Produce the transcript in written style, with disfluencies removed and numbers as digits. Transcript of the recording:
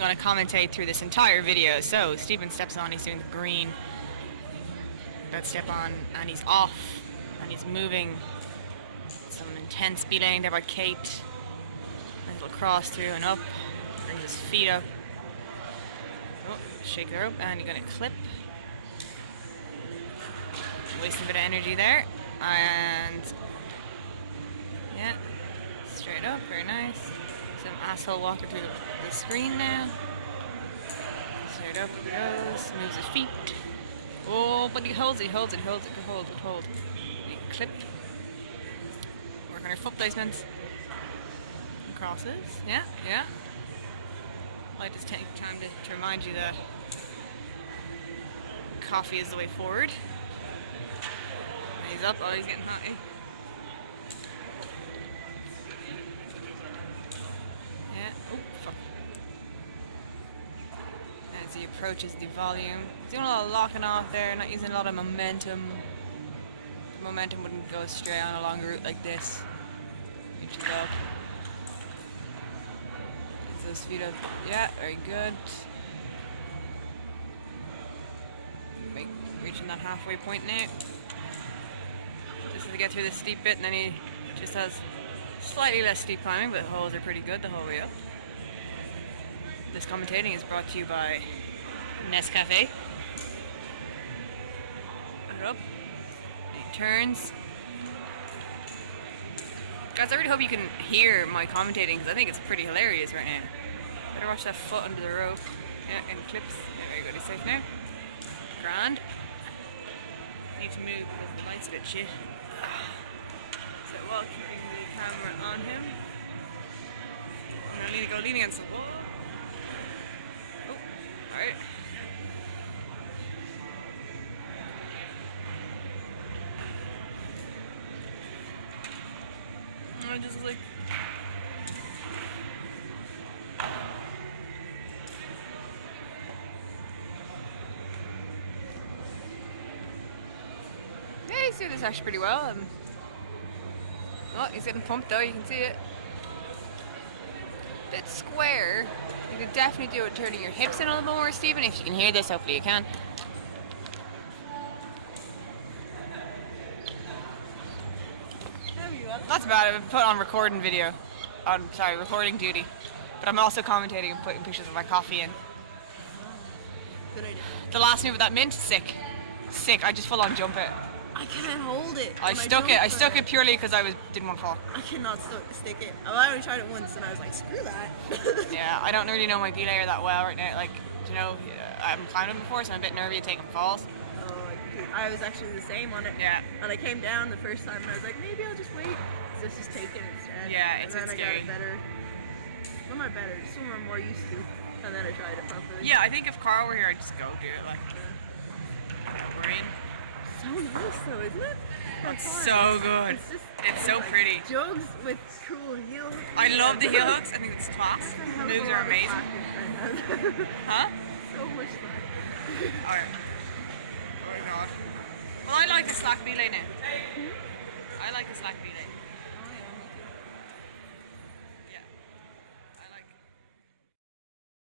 going to commentate through this entire video. So Stephen steps on, he's doing the green. About to step on, and he's off, and he's moving. Some intense belaying there by Kate. A little cross through and up. Brings his feet up. Oh, shake the rope, and you're going to clip. Wasting a bit of energy there. And yeah, straight up, very nice. Some asshole walker through the screen now. Straight up he goes, moves his feet. Oh, but he holds it. Good hold. He clipped. Work on your foot placements. And crosses. Yeah. I just take time to remind you that coffee is the way forward. And he's up. Oh, he's getting hot. Yeah. Oh, fuck. As he approaches the volume, he's doing a lot of locking off there, not using a lot of momentum. The momentum wouldn't go straight on a long route like this. Reaches up. Gets those feet up. Yeah, very good. Reaching that halfway point now. Just to get through this steep bit, and then he just has slightly less steep climbing, but the holes are pretty good the whole way up. This commentating is brought to you by Nescafe. Put it up. He turns. Guys, I really hope you can hear my commentating because I think it's pretty hilarious right now. Better watch that foot under the rope. Yeah, and clips. Yeah, very good. He's safe now. Grand. Need to move because the light's a bit shit. So while keeping the camera on him, I'm going to go lean against the wall. Oh, alright. I just like... Yeah, he's doing this actually pretty well. Oh, he's getting pumped though, you can see it. Bit square. You could definitely do it turning your hips in a little more, Stephen. If you can hear this, hopefully you can. That's about it. I've put on recording video. Recording duty. But I'm also commentating and putting pictures of my coffee in. Good idea. The last move of that mint, sick. Sick. I just full on jump it. I can't hold it. I stuck it purely because didn't want to fall. I cannot stick it. I only tried it once and I was like, screw that. Yeah, I don't really know my belayer that well right now. Like, you know, I haven't climbed them before, so I'm a bit nervy of taking falls. Oh, I was actually the same on it. Yeah. And I came down the first time and I was like, maybe I'll just wait. Let's just take it instead. Yeah, it's and then scary. I got it better. Well, not better, just one I'm more used to. And then I tried it properly. Yeah, I think if Carl were here, I'd just go do it. Like, we're in. So nice though, isn't it? It's so good. It's so like pretty. Jugs with cool heel hooks. I love the heel hooks. I think it's class. The moves are amazing. Huh? So much fun. Alright. Oh my god. Well, I like the slack belay now. I like the slack belay.